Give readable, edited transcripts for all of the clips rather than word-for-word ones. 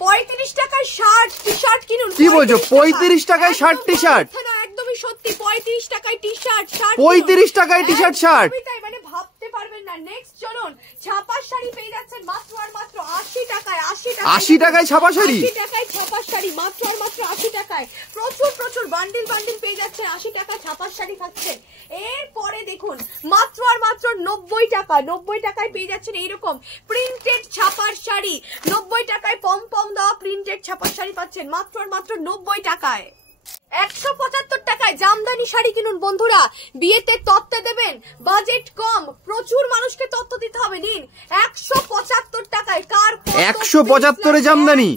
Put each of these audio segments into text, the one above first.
35 টাকায় shirt T shirt কিনুন। কি বলছো 35 টাকায় শার্ট টি শার্ট? একদমই সত্যি 35 টাকায় টি শার্ট শার্ট 35 টাকায় টি শার্ট শার্ট মানে ভাবতে পারবেন না। নেক্সট চলুন ছাপার শাড়ি পেয়ে যাচ্ছেন মাত্র আর মাত্র 80 টাকায়। 80 টাকায় ছাপা শাড়ি, 80 টাকায় ছাপার শাড়ি মাত্র আর মাত্র 80 টাকায়। প্রচুর প্রচুর বান্ডিল বান্ডিল পেয়ে যাচ্ছেন 80 টাকা ছাপার শাড়ি খাচ্ছেন। এরপরে দেখুন মাত্র আর মাত্র 90 টাকা, 90 টাকায় পেয়ে যাচ্ছেন এইরকম প্রিন্টেড ছাপার শাড়ি। 90 টাকায় পম পম দেওয়া প্রিন্টেড ছাপার শাড়ি পাচ্ছেন মাত্র আর মাত্র 90 টাকায়। 175 টাকায় জামদানি শাড়ি কিনুন বন্ধুরা, বিয়েতে তত্ত্বে দেবেন, বাজেট কম, প্রচুর মানুষকে তত্ত্ব দিতে হবে। নিন 175 টাকায়। কার 175 এ জামদানি?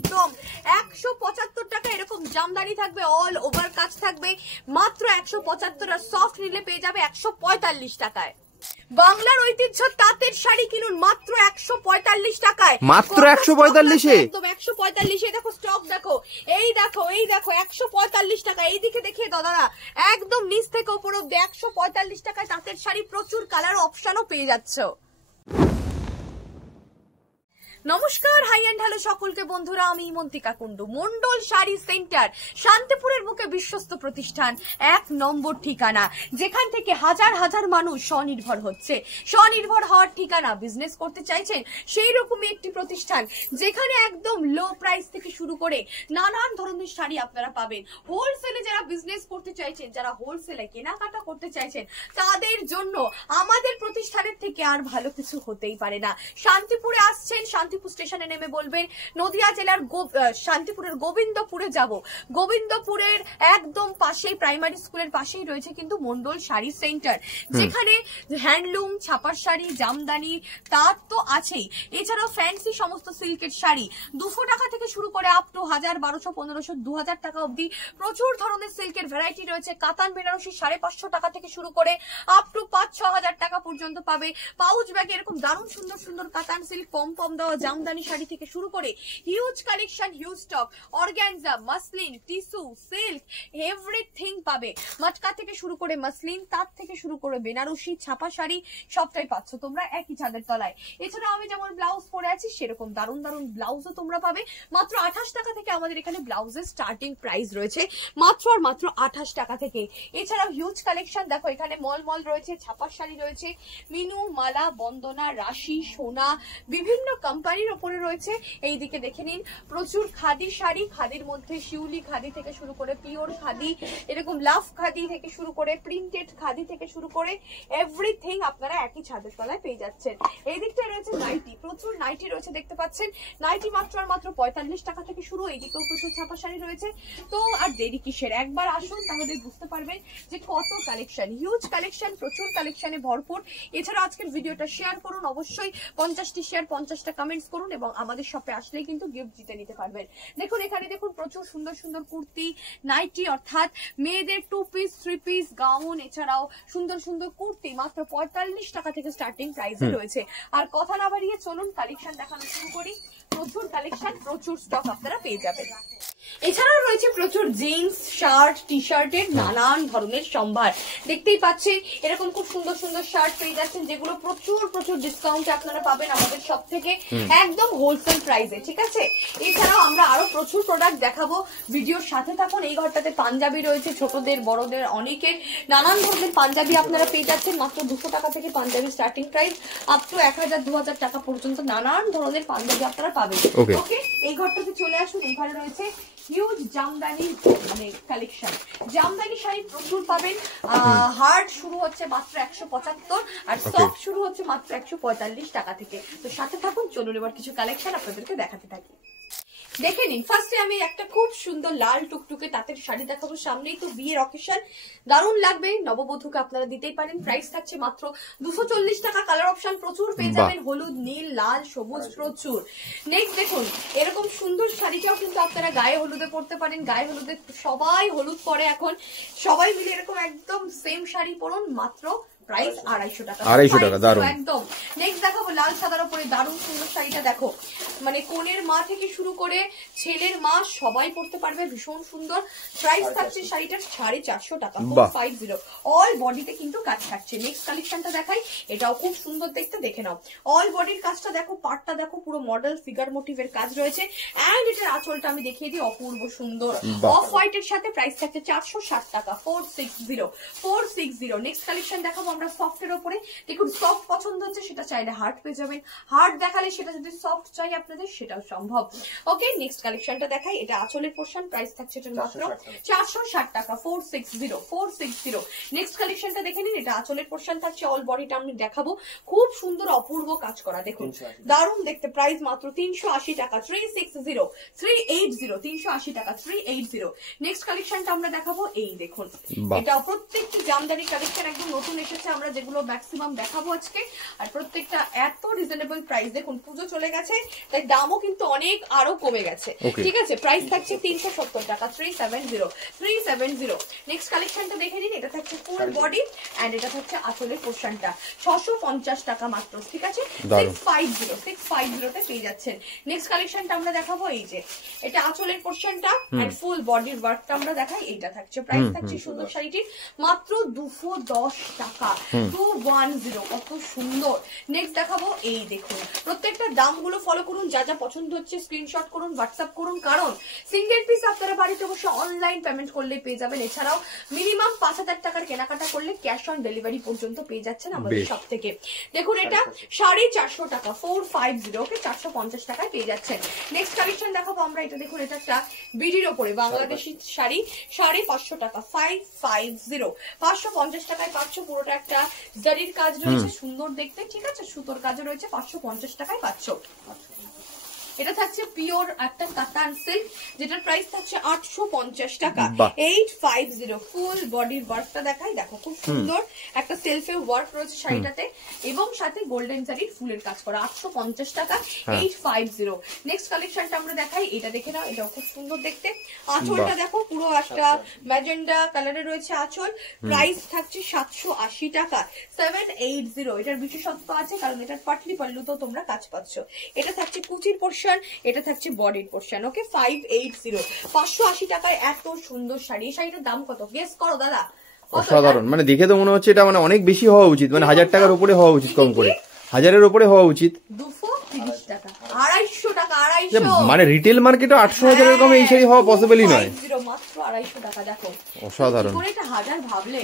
175 টাকা এরকম জামদানি থাকবে, অল ওভার কাজ থাকবে মাত্র 175। আর সফট নিলে পেয়ে যাবে 145 টাকায়। বাংলার ঐতিহ্য তাঁতের শাড়ি কিনুন মাত্র 145 টাকায়। মাত্র 145 এ? একদম 145 এ। দেখো স্টক দেখো, এই দেখো 145 টাকা। এইদিকে দেখিয়ে দাদারা একদম নিচ থেকে উপর অব্দি 145 টাকায় তাঁতের শাড়ি। প্রচুর কালার অপশনও পেয়ে যাচ্ছ। নমস্কার, হাই এন্ড হ্যালো সকলকে বন্ধুরা, আমি মন্তিকা কুন্ডু। মন্ডল শাড়ি সেন্টার, শান্তিপুরের বুকে বিশ্বস্ত প্রতিষ্ঠান, 1 নম্বর ঠিকানা, যেখান থেকে হাজার হাজার মানুষ স্বনির্ভর হচ্ছে। স্বনির্ভর হওয়ার ঠিকানা, বিজনেস করতে চাইছেন সেই রকমই একটি প্রতিষ্ঠান, যেখানে একদম লো প্রাইস থেকে শুরু করে নানান ধরনের শাড়ি আপনারা পাবেন। হোলসেলে যারা বিজনেস করতে চাইছেন, যারা হোলসেলে কেনাকাটা করতে চাইছেন, তাদের জন্য আমাদের প্রতিষ্ঠানের থেকে আর ভালো কিছু হতেই পারে না। শান্তিপুরে আসছেন, শান্তিপুর স্টেশনে নেমে বলবেন নদিয়া জেলার শান্তিপুরের গোবিন্দপুরে যাব। গোবিন্দপুরের একদম পাশেই, প্রাইমারি স্কুলের পাশেই রয়েছে কিন্তু মন্ডল শাড়ি সেন্টার, যেখানে হ্যান্ডলুম, ছাপার শাড়ি, জামদানি তার তো আছেই, এছাড়াও ফ্যান্সি সমস্ত সিল্কের শাড়ি 200 টাকা থেকে শুরু করে আপ টু 1000, 1200, 1500, 2000 টাকা অবধি প্রচুর ধরনের সিল্কের ভ্যারাইটি রয়েছে। কাতান বেনারসি 550 টাকা থেকে শুরু করে আপ টু 5-6 হাজার টাকা পর্যন্ত পাবে। পাউচ ব্যাগ এরকম দারুণ সুন্দর সুন্দর কাতান সিল্ক, পম পম দেওয়া জামদানি শাড়ি থেকে শুরু করে huge collection, huge stock, organza, muslin, tissue, silk, everything পাবে। মটকা থেকে শুরু করে মাসলিন, তার থেকে শুরু করে বেনারসি, ছাপা শাড়ি সবটাই পাচ্ছ তোমরা একই ছাদের তলায়। এছাড়াও আমি যেমন ব্লাউজ পরে আছি সেরকম দারুণ দারুণ ব্লাউজও তোমরা পাবে। মাত্র 28 টাকা থেকে আমাদের এখানে ব্লাউজের স্টার্টিং প্রাইস রয়েছে, মাত্র আর মাত্র 28 টাকা থেকে। এছাড়াও হিউজ কালেকশন দেখো, এখানে মল মল রয়েছে, ছাপার শাড়ি রয়েছে, মিনু, মালা, বন্দনা, রাশি, সোনা, বিভিন্ন কোম্পানির উপরে রয়েছে। এইদিকে দেখে নিন প্রচুর খাদি শাড়ি, খাদির মধ্যে শিউলি খাদি থেকে শুরু করে পিওর খাদি, এরকম লাভ খাদি থেকে শুরু করে প্রিন্টেড খাদি থেকে শুরু করে এভরিথিং আপনারা একই ছাদের তলায় পেয়ে যাচ্ছেন। এই দিকটায় রয়েছে নাইটি, প্রচুর নাইটি রয়েছে দেখতে পাচ্ছেন। নাইটি মাত্র আর মাত্র 45 টাকা থেকে শুরু। এইদিকেও প্রচুর ছাপা শাড়ি রয়েছে। তো আর দেরি কিসের, একবার আসুন তাহলে বুঝতে পারবেন যে কত কালেকশন, হিউজ কালেকশন, প্রচুর কালেকশনে ভরপুর। এছাড়া আজকের ভিডিওটা শেয়ার করুন, অবশ্যই 50টি শেয়ার, 50টা কমেন্টস করুন এবং আমাদের শপে আসলেই কিন্তু গিফট জিতে নিতে পারবেন। দেখুন এখানে দেখুন প্রচুর সুন্দর সুন্দর কুর্তি, নাইটি অর্থাৎ মেয়েদের 2 পিস, 3 পিস, গাউন, এছাড়াও সুন্দর সুন্দর কুর্তি মাত্র 45 টাকা থেকে স্টার্টিং প্রাইসে রয়েছে। আর কথা না বাড়িয়ে চলুন কালেকশন দেখানো শুরু করি। প্রচুর কালেকশন, প্রচুর স্টক আপনারা পেয়ে যাবেন। এছাড়াও রয়েছে প্রচুর জিন্স, শার্ট, টি শার্টের নানান ধরনের সম্ভার। দেখতেই পাচ্ছেন এরকম খুব সুন্দর সুন্দর শার্ট পেয়ে যাচ্ছেন, যেগুলো প্রচুর প্রচুর ডিসকাউন্টে আপনারা পাবেন আমাদের সব থেকে, একদম হোলসেল প্রাইসে, ঠিক আছে। এছাড়াও আমরা আরো প্রচুর প্রোডাক্ট দেখাবো, ভিডিওর সাথে থাকুন। এই ঘরটাতে পাঞ্জাবি রয়েছে, ছোটদের বড়দের অনেকের নানান ধরনের পাঞ্জাবি আপনারা পেয়ে যাচ্ছেন মাত্র 200 টাকা থেকে। Punjabi starting price up to 1000-2000 টাকা পর্যন্ত নানান ধরনের পাঞ্জাবি আপনারা পাবেন। ওকে, এই ঘরটাতে চলে আসুন। এই ঘরে রয়েছে হিউজ জামদানি মানে কালেকশন, জামদানি শাড়ি প্রচুর পাবেন। হার্ড শুরু হচ্ছে মাত্র 175 আর সফট শুরু হচ্ছে মাত্র 145 টাকা থেকে। তো সাথে থাকুন, চলুন এবার কিছু কালেকশন আপনাদেরকে দেখাতে থাকি। দেখে নিন, ফার্স্টে আমি একটা খুব সুন্দর লাল টুকটুকে তাঁতের শাড়ি দেখাবো। সামনেই তো বিয়ের অকেশন, দারুণ লাগবে, নববধূকে আপনারা দিতেই পারেন। প্রাইস থাকছে মাত্র 240 টাকা। কালার অপশন প্রচুর পেয়ে যাবেন, হলুদ, নীল, লাল, সবুজ প্রচুর। নেক্সট দেখুন এরকম সুন্দর শাড়িটাও কিন্তু আপনারা গায়ে হলুদে পরতে পারেন। গায়ে হলুদে সবাই হলুদ পরে এখন, সবাই মিলে এরকম একদম সেম শাড়ি পরুন মাত্র প্রাইস 250 টাকা। 250 টাকা, দারুন একদম। নেক্সট দেখাবো লাল সাদার উপরে দারুণ সুন্দর শাড়িটা দেখো, মানে কোনের মা থেকে শুরু করে ছেলের মা সবাই পড়তে পারবে, ভীষণ সুন্দর। প্রাইস থাকছে শাড়িটার 450 টাকা, 450। অল বডিতে কিন্তু কাজ থাকছে। নেক্সট কালেকশনটা দেখাই, এটাও খুব সুন্দর দেখতে, দেখে নাও। অল বডির কাজটা দেখো, পাটটা দেখো, পুরো মডেল ফিগার মোটিভের কাজ রয়েছে। এন্ড এটার আঁচলটা আমি দেখিয়ে দিই, অপূর্ব সুন্দর অফ হোয়াইট এর সাথে। প্রাইস থাকছে 460 টাকা, 460। নেক্সট কালেকশন দেখাবো আমরা সফট এর উপরে। দেখুন সফট পছন্দ হচ্ছে সেটা চাইলে হার্ট পেয়ে যাবেন, হার্ট দেখালে সেটা যদি সফট চাই আপনাদের সেটাও সম্ভব। ওকে, নেক্সট কালেকশনটা দেখাই, এটা আঁচলের পোর্শন। প্রাইস থাকছে এটার মাত্র 460 টাকা, 460। নেক্সট কালেকশনটা দেখে নিন, এটা আঁচলের পোর্শন থাকছে। অল বডিটা আমি দেখাবো, খুব সুন্দর অপূর্ব কাজ করা, দেখুন দারুণ দেখতে। প্রাইস মাত্র 380 টাকা, 380 টাকা, 380। নেক্সট কালেকশনটা আমরা দেখাবো, এই দেখুন, এটা প্রত্যেকটি জামদানি কালেকশন একদম নতুন এসেছে, আমরা যেগুলো ম্যাক্সিমাম দেখাবো আজকে। আর প্রত্যেকটা এত রিজনেবল প্রাইস, দেখুন পুজো চলে গেছে তাই দামও কিন্তু অনেক আরো কমে গেছে, ঠিক আছে। প্রাইস থাকছে 370 টাকা, 370। নেক্সট কালেকশনটা দেখে নিন, এটা থাকছে ফুল বডি এন্ড এটা থাকছে আঁচলের পোর্শনটা, 650 টাকা মাত্র, ঠিক আছে। 650 তে পেয়ে যাচ্ছেন। নেক্সট কালেকশনটা আমরা দেখাবো, এই যে এটা আঁচলের পোর্শনটা এন্ড ফুল বডির ওয়ার্কটা আমরা দেখাই, এইটা থাকছে। প্রাইস থাকছে সুন্দর শাড়িটির মাত্র 210 টাকা, 210, কত সুন্দর। নেক্সট দেখাবো, এই দেখুন, প্রত্যেকটা দামগুলো ফলো করুন, যা যা পছন্দ হচ্ছে স্ক্রিনশট করুন, হোয়াটসঅ্যাপ করুন, কারণ সিঙ্গেল পিস আপনারা বাড়িতে বসে অনলাইন পেমেন্ট করলে পেয়ে যাবেন। এছাড়াও মিনিমাম 5000 টাকার কেনাকাটা করলে ক্যাশ অন ডেলিভারি পর্যন্ত পেয়ে যাচ্ছেন আমাদের সব থেকে। দেখুন এটা 450 টাকা, 450, ওকে, 450 টাকায় পেয়ে যাচ্ছেন। নেক্সট কালেকশন দেখাবো আমরা, এটা দেখুন, এটা একটা বিডির ওপরে বাংলাদেশি শাড়ি, 550 টাকা, 550 টাকায় পাচ্ছ। পুরোটা একটা জারির কাজ রয়েছে, সুন্দর দেখতে, ঠিক আছে, সুতোর কাজও রয়েছে, 550 টাকায় পাচ্ছ। এটা থাকছে পিওর একটা কাতান সিল্ক, যেটার প্রাইস থাকছে 850 টাকা, 850। ফুল বডির ওয়ার্কটা দেখাই, দেখো খুব সুন্দর একটা সেলফে ওয়ার্ক রয়েছে শাড়িটাতে এবং সাথে গোল্ডেন জারির ফুলের কাজ করা, 850 টাকা, 850। নেক্সট কালেকশনটা আমরা দেখাই, এটা দেখে নাও, এটাও খুব সুন্দর দেখতে। আঁচলটা দেখো, পুরো একটা ম্যাজেন্ডা কালারে রয়েছে আঁচল। প্রাইস থাকছে 780 টাকা, 780। এটার বিশেষত্ব আছে কারণ এটার পাটলি পাল্লুতেও তোমরা কাজ পাচ্ছ। এটা থাকছে কুচির পোর্শন, এটা থাকছে বডির পোর্শন, ওকে, 580। 580 টাকায় এত সুন্দর শাড়ি। এই শাড়িটার দাম কত গেস করো দাদা? অসাধারণ, মানে দেখে তো মনে হচ্ছে এটা মানে অনেক বেশি হওয়া উচিত, মানে 1000 টাকার উপরে হওয়া উচিত, কম করে 1000-এর উপরে হওয়া উচিত। 230 টাকা, 250 টাকা, 250, মানে রিটেল মার্কেটে 800,000-এর কম এই শাড়ি হওয়া পসিবলই নয়। মাত্র 250 টাকা, দেখো অসাধারণ। এটা 1000 ভাবলে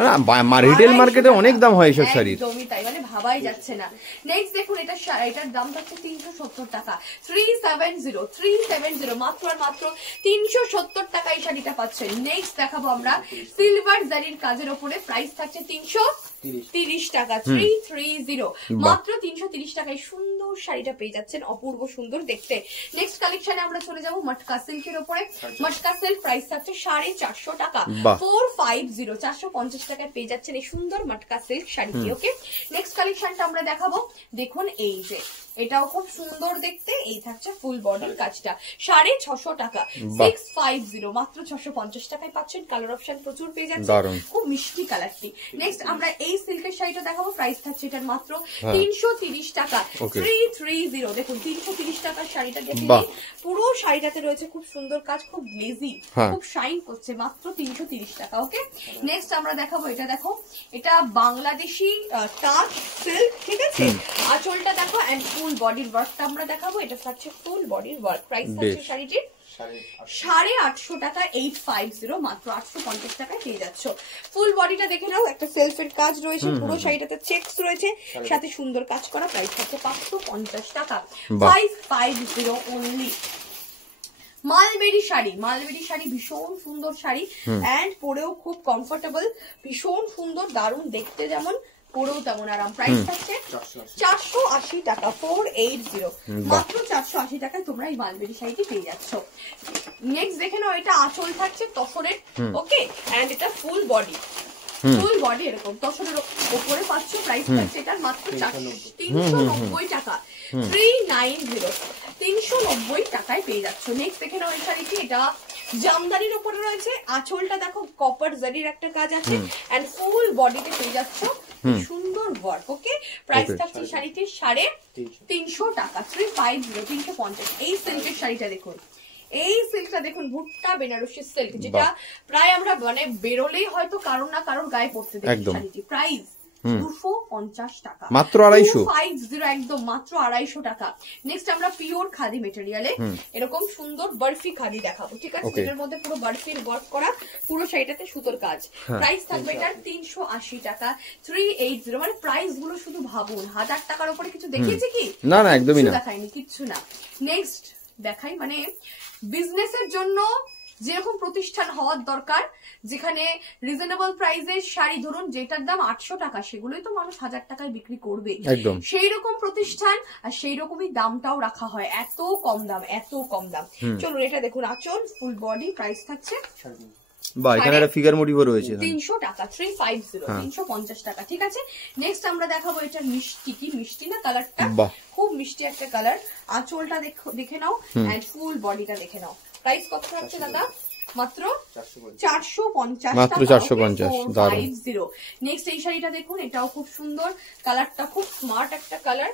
রিটেল মার্কেটে অনেক দাম হয় এইসব শাড়ির, একদমই তাই, মানে ভাবাই যাচ্ছে না। নেক্সট দেখুন, এটার দাম হচ্ছে 370 টাকা, 370, মাত্র আর মাত্র 370 টাকা এই শাড়িটা পাচ্ছেন। নেক্সট দেখাবো আমরা সিলভার জারির কাজের উপরে, প্রাইস থাকছে 330 টাকা, 330, মাত্র 330 টাকায় সুন্দর শাড়িটা পেয়ে যাচ্ছেন, অপূর্ব সুন্দর দেখতে। নেক্সট কালেকশনে আমরা চলে যাবো মটকা সিল্কের উপরে। মটকা সিল্ক প্রাইস থাকছে 450 টাকা, 450, 450 টাকায় পেয়ে যাচ্ছেন এই সুন্দর মটকা সিল্ক শাড়িটি, ওকে। নেক্সট কালেকশনটা আমরা দেখাবো, দেখুন এই যে এটাও খুব সুন্দর দেখতে, এই থাকছে ফুল বডির কাজটা, 650 টাকা, 650, মাত্র 650 টাকায় পাচ্ছেন। কালার অপশন প্রচুর পেয়ে যাচ্ছেন, খুব মিষ্টি কালারটি। নেক্সট আমরা এই সিল্কের শাড়িটা দেখাবো, প্রাইস থাকছে এটার মাত্র 330 টাকা, 330। দেখুন 330 টাকার শাড়িটা দেখে পুরো শাড়িটাতে রয়েছে খুব সুন্দর কাজ, খুব গ্লেজি, খুব শাইন করছে, মাত্র 330 টাকা, ওকে। নেক্সট আমরা দেখাবো, এটা দেখো, এটা বাংলাদেশি তাঁত সিল্ক, ঠিক আছে। আঁচলটা দেখো এন্ড ফুল বডির ওয়ার্কটা আমরা দেখাবো, এটা থাকছে ফুল বডির ওয়ার্ক। প্রাইস থাকছে শাড়িটির 850 টাকা, 850, মাত্র 850 টাকায় পেয়ে যাচ্ছ। ফুল বডিটা দেখে নাও, একটা সেলফের কাজ রয়েছে, পুরো শাড়িটাতে চেকস রয়েছে, সাথে সুন্দর কাজ করা। প্রাইস থাকছে 550 টাকা, 550 only. Mulberry sari, mulberry sari ভীষণ সুন্দর শাড়ি এন্ড পরেও খুব কমফোর্টেবল, ভীষণ সুন্দর, দারুণ দেখতে, যেমন পরেও তেমন আরাম। প্রাইস থাকছে 480 টাকা, 480, মাত্র 480 টাকায় তোমরা এই মালবেরি শাড়িটি পেয়ে যাচ্ছ। নেক্সট দেখে নাও, এটা আঁচল থাকছে তসরের, ওকে, এন্ড এটা ফুল বডি, ফুল বডি এরকম তসরের উপরে পাচ্ছ। প্রাইস থাকছে এটার মাত্র 390 টাকা, 390, 390 টাকায় পেয়ে যাচ্ছ। নেক্সট দেখে নাও এই শাড়িটি, এটা জামদানির উপরে রয়েছে, আঁচলটা দেখো কপার জারির একটা কাজ আছে এন্ড ফুল বডিতে পেয়ে যাচ্ছ সুন্দর ওয়ার্ক। ওকে, প্রাইস থাকছে শাড়িটির 350 টাকা, 350, 350। এই সিল্কের শাড়িটা দেখুন, এই সিল্কটা দেখুন, ভুট্টা বেনারসি সিল্ক, যেটা প্রায় আমরা মানে বেরোলেই হয়তো কারোর না কারোর গায়ে পড়তে দেখি। শাড়িটি প্রাইস 250 টাকা, মাত্র 250, 250, একদম মাত্র 250 টাকা। নেক্সট আমরা পিওর খাদি মেটেরিয়ালে এরকম সুন্দর বরফি খাদি দেখাবো, ঠিক আছে? এটার মধ্যে পুরো বরফির ওয়ার্ক করা, পুরো শাড়িটাতে সুতোর কাজ। প্রাইস থাকবে এটার 380 টাকা, 380। মানে প্রাইস গুলো শুধু ভাবুন, 1000 টাকার উপরে কিছু দেখিয়েছে কি? না না, একদমই না, দেখাইনি, কিচ্ছু না। নেক্সট দেখাই, মানে বিজনেসের জন্য যেরকম প্রতিষ্ঠান হওয়ার দরকার, যেখানে রিজনেবল প্রাইসের শাড়ি, ধরুন যেটার দাম 800 টাকা, সেগুলোই তো মানুষ 1000 টাকায় বিক্রি করবে, সেই রকম প্রতিষ্ঠান আর সেই রকমই দামটাও রাখা হয়। এত কম দাম, এত কম দাম। চলুন এটা দেখুন, আঁচল ফুল বডি, প্রাইস থাকছে বা এখানে একটা ফিগার মোটিভও রয়েছে, 300 টাকা, 350, 350 টাকা, ঠিক আছে? নেক্সট আমরা দেখাবো এটা মিষ্টি, কি মিষ্টি না কালারটা, খুব মিষ্টি একটা কালার। আঁচলটা দেখে নাও, এন্ড ফুল বডিটা দেখে নাও। প্রাইস কত থাকছে দাদা? মাত্র 450, মাত্র 450, দারুণ। নেক্সট এই শাড়িটা দেখুন, এটাও খুব সুন্দর, কালারটা খুব স্মার্ট একটা কালার,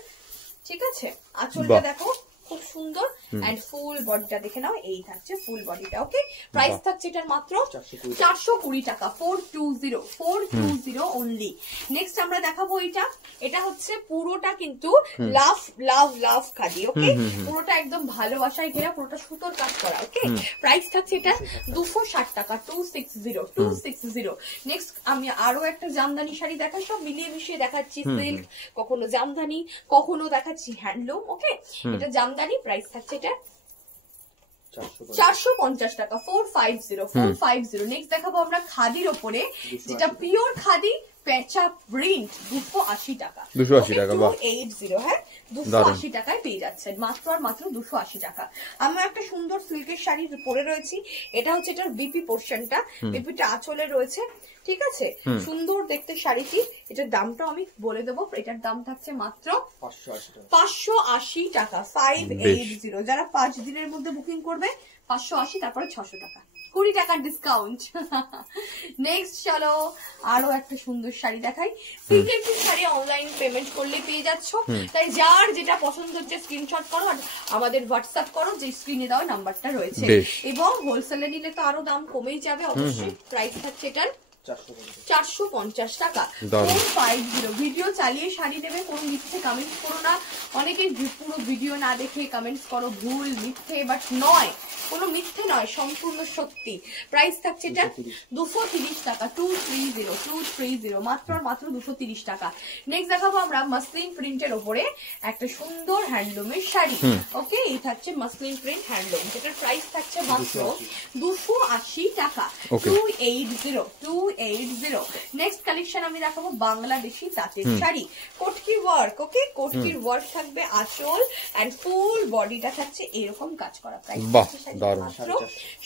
ঠিক আছে? আঁচলটা দেখো খুব সুন্দর, এন্ড ফুল বডিটা দেখে নাও, এই থাকছে ফুল বডিটা। ওকে, প্রাইস থাকছে এটার মাত্র 420 টাকা, 420 অনলি। নেক্সট আমরা দেখাবো এটা হচ্ছে পুরোটা কিন্তু লাভ লাভ লাভ খাদি। ওকে, পুরোটা একদম ভালোবাসায় ঘেরা, পুরোটা সুতোর কাজ করা। ওকে, প্রাইস থাকছে এটা 260 টাকা, 260। নেক্সট আমি আরো একটা জামদানি শাড়ি দেখাই, সব মিলিয়ে মিশিয়ে দেখাচ্ছি। সিল্ক, কখনো জামদানি, কখনো দেখাচ্ছি হ্যান্ডলুম। ওকে, এটা জামদানি, প্রাইস থাকছে এটা 450 টাকা, 450। নেক্সট দেখাবো আমরা খাদির ওপরে, যেটা পিওর খাদি পেঁচা প্রিন্ট, 280 টাকা, 280 টাকা, 280। হ্যাঁ, 280 টাকায় পেয়ে যাচ্ছেন, মাত্র আর মাত্র 280 টাকা। আমরা একটা সুন্দর সিল্কের শাড়ি পরে রয়েছি, এটা হচ্ছে এটার বিপি পোর্শনটা, বিপিটা আঁচলে রয়েছে, ঠিক আছে? সুন্দর দেখতে শাড়িটি। এটার দামটা আমি বলে দেবো, এটার দাম থাকছে মাত্র 580 টাকা, 580। যারা 5 দিনের মধ্যে বুকিং করবে 580, তারপরে 600 টাকা, 20 টাকার ডিসকাউন্ট। নেক্সট চলো আরো একটা সুন্দর শাড়ি দেখাই। সিল্কের শাড়ি অনলাইন পেমেন্ট করলে পেয়ে যাচ্ছ, তাই যার যেটা পছন্দ হচ্ছে স্ক্রিনশট করো আর আমাদের হোয়াটসঅ্যাপ করো, যে স্ক্রিনে দেওয়া নাম্বারটা রয়েছে। এবং হোলসেলে নিলে তো আরো দাম কমেই যাবে অবশ্যই। প্রাইস থাকছে এটার 450 টাকা, 450। ভিডিও চালিয়ে শাড়ি দেবে, কোনো মিথ্যে কমেন্টস করো না। অনেকে পুরো ভিডিও না দেখে কমেন্টস করো, ভুল মিথ্যে, বাট নয়, কোনো মিথ্যে নয়, সম্পূর্ণ সত্যি। প্রাইস থাকছে এটা 230 টাকা, 230, মাত্র মাত্র 230 টাকা। নেক্সট দেখাবো আমরা মাসলিন প্রিন্টের ওপরে একটা সুন্দর হ্যান্ডলুমের শাড়ি। ওকে, এই থাকছে মাসলিন প্রিন্ট হ্যান্ডলুম, যেটার প্রাইস থাকছে মাত্র 280 টাকা, 280। নেক্সট কালেকশন আমি দেখাবো বাংলাদেশি তাঁতের শাড়ি, কোটকি ওয়ার্ক। ওকে, কোটকির ওয়ার্ক থাকবে আঁচল, এন্ড ফুল বডিটা থাকছে এরকম কাজ করা। প্রাইস মাত্র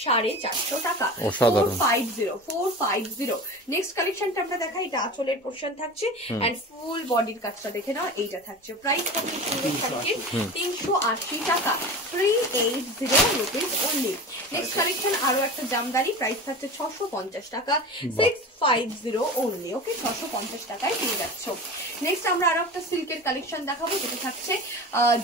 450 টাকা, 450। নেক্সট কালেকশনটা আমরা দেখাই, এটা আঁচলের পোর্শন থাকছে, এন্ড ফুল বডির কাজটা দেখে নাও, এইটা থাকছে। প্রাইস থাকছে সুন্দর শাড়িটির 380 টাকা, 380 রুপিস অনলি। নেক্সট কালেকশন আরো একটা জামদানি, প্রাইস থাকছে 650 টাকা, 650 অনলি। ওকে, 650 টাকায় পেয়ে যাচ্ছ। নেক্সট আমরা আরো একটা সিল্কের কালেকশন দেখাবো, যেটা থাকছে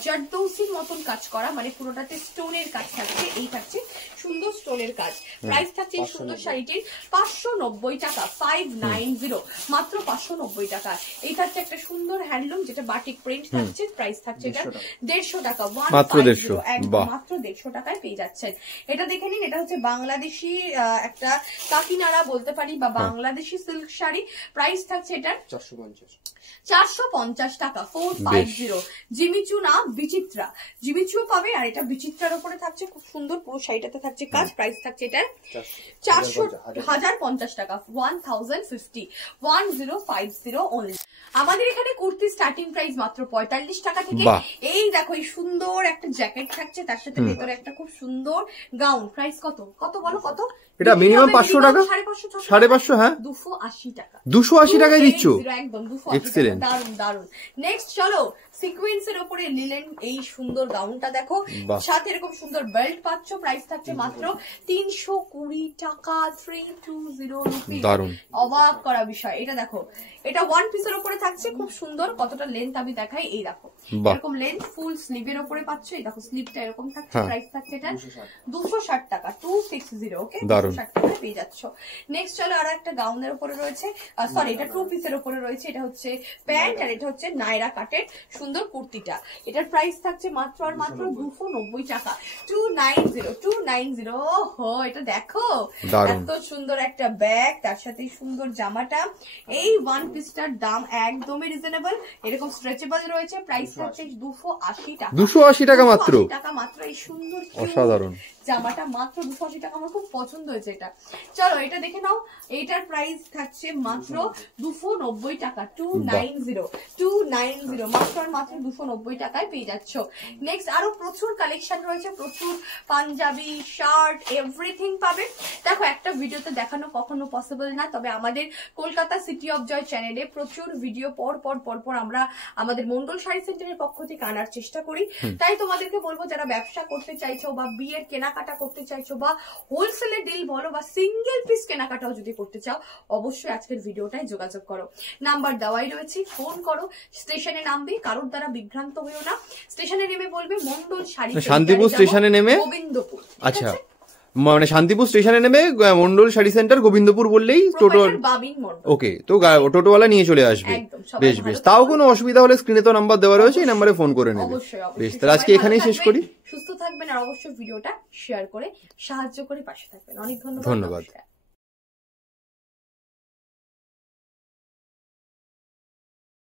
জারদৌসির মতন কাজ করা, মানে পুরোটাতে স্টোনের কাজ থাকছে, এই থাকছে সুন্দর স্টোনের কাজ। প্রাইস থাকছে এই সুন্দর শাড়িটির 590 টাকা, 590, মাত্র 590 টাকা। এই থাকছে একটা সুন্দর হ্যান্ডলুম, যেটা বাটিক প্রিন্ট থাকছে, প্রাইস থাকছে এটা 150 টাকা, মাত্র 150, মাত্র 150 টাকায় পেয়ে যাচ্ছেন। এটা দেখে নিন, এটা হচ্ছে বাংলাদেশি একটা কাকিনাড়া বলতে পারি, বা বাংলাদেশি সিল্ক শাড়ি। প্রাইস থাকছে এটার 450 টাকা, 450। জিমিচু না বিচিত্রা, জিমিচুও পাবে, আর এটা বিচিত্রার উপরে থাকছে, খুব সুন্দর, পুরো শাড়িটাতে থাকছে কাজ। প্রাইস থাকছে এটার 1050 টাকা, 1050 অনলি। আমাদের এখানে কুর্তি স্টার্টিং প্রাইস মাত্র 45 টাকা থেকে। এই দেখো, এই সুন্দর একটা জ্যাকেট থাকছে, তার সাথে ভেতরে একটা খুব সুন্দর গাউন। প্রাইস কত কত বলো, কত? এটা মিনিমাম 500 টাকা, 550, হ্যাঁ 280 টাকা, 280 টাকায় দিচ্ছ, একদম 280 টাকা, দারুন দারুন। নেক্সট চলো সিকোয়েন্সের উপরে লিলেন এই সুন্দর গাউনটা দেখো, বাহ। সাথে এরকম সুন্দর বেল্ট পাচ্ছ। প্রাইস থাকছে মাত্র 320 টাকা, 320 রুপিস। দারুন। অবাক করা বিষয়। এটা দেখো, এটা ওয়ান পিসের উপরে থাকছে, খুব সুন্দর। কতটা লেন্থ আমি দেখাই, এই দেখো বাহ। এরকম লেন্থ, ফুল স্লিভের উপরে পাচ্ছ। এই দেখো স্লিভটা এরকম থাকছে। হ্যাঁ। প্রাইস থাকছে এটা 260 টাকা, 260। ওকে, দারুন। 260 টাকায় পেয়ে যাচ্ছ। নেক্সট চলো আর একটা গাউনের উপরে রয়েছে, সরি এটা টু পিসের উপরে রয়েছে। এটা হচ্ছে প্যান্ট আর এটা হচ্ছে নাইরা কাটের সুন্দর কুর্তিটা। এটার প্রাইস থাকছে মাত্র আর মাত্র 290 টাকা, 290। হো, এটা দেখো দারুন। এত সুন্দর একটা ব্যাগ, তার সাথে সুন্দর জামাটা। এই ওয়ান পিসটার দাম একদমই রিজনেবল, এরকম স্ট্রেচেবল রয়েছে। প্রাইস থাকছে 280 টাকা, 280 টাকা মাত্র। 280 টাকা মাত্র। এই সুন্দর অসাধারণ জামাটা মাত্র 280 টাকা। আমার খুব পছন্দ হয়েছে এটা। চলো এটা দেখে নাও, এইটার প্রাইস থাকছে মাত্র 290 টাকা, 290 মাত্র আর মাত্র 290 টাকায় পেয়ে যাচ্ছ। নেক্সট আরো প্রচুর কালেকশন রয়েছে, প্রচুর পাঞ্জাবি, শার্ট, এভরিথিং পাবে। দেখো একটা ভিডিওতে দেখানো কখনো পসিবল না, তবে আমাদের কলকাতা সিটি অফ জয় চ্যানেলে প্রচুর ভিডিও পর পর আমরা আমাদের মন্ডল শাড়ি সেন্টারের পক্ষ থেকে আনার চেষ্টা করি। তাই তোমাদেরকে বলবো, যারা ব্যবসা করতে চাইছো বা বিয়ের কেনাকাটা করতে চাইছো বা হোলসেলে ডিল বলো বা সিঙ্গেল পিস কেনাকাটাও যদি করতে চাও, অবশ্যই আজকের ভিডিওটায় যোগাযোগ করো। নাম্বার দেওয়াই রয়েছে, ফোন করো। স্টেশনে নামবে, কারোর দ্বারা বিভ্রান্ত হইও না। স্টেশনে নেমে বলবে মন্ডল শাড়ি শান্তিপুর স্টেশনে নেমে গোবিন্দপুর। আচ্ছা, মানে শান্তিপুর স্টেশনে নেমে মন্ডল শাড়ি সেন্টার গোবিন্দপুর বললেই টোটো। বাবিন মন্ডল। ওকে, তো টোটোওয়ালা নিয়ে চলে আসবে। একদম, সবাই বেশ ভালো বেশ, থাকো। তাও কোনো অসুবিধা হলে স্ক্রিনে তো নাম্বার দেওয়া রয়েছে, এই নাম্বারে ফোন করে নেবে। অবশ্যই বেশ, অবশ্যই। তাহলে আজকে সবাই এখানেই ভালো শেষ থাকবেন, করি। সুস্থ থাকবেন আর অবশ্যই ভিডিওটা শেয়ার করে সাহায্য করে পাশে থাকবেন। অনেক ধন্যবাদ। ধন্যবাদ।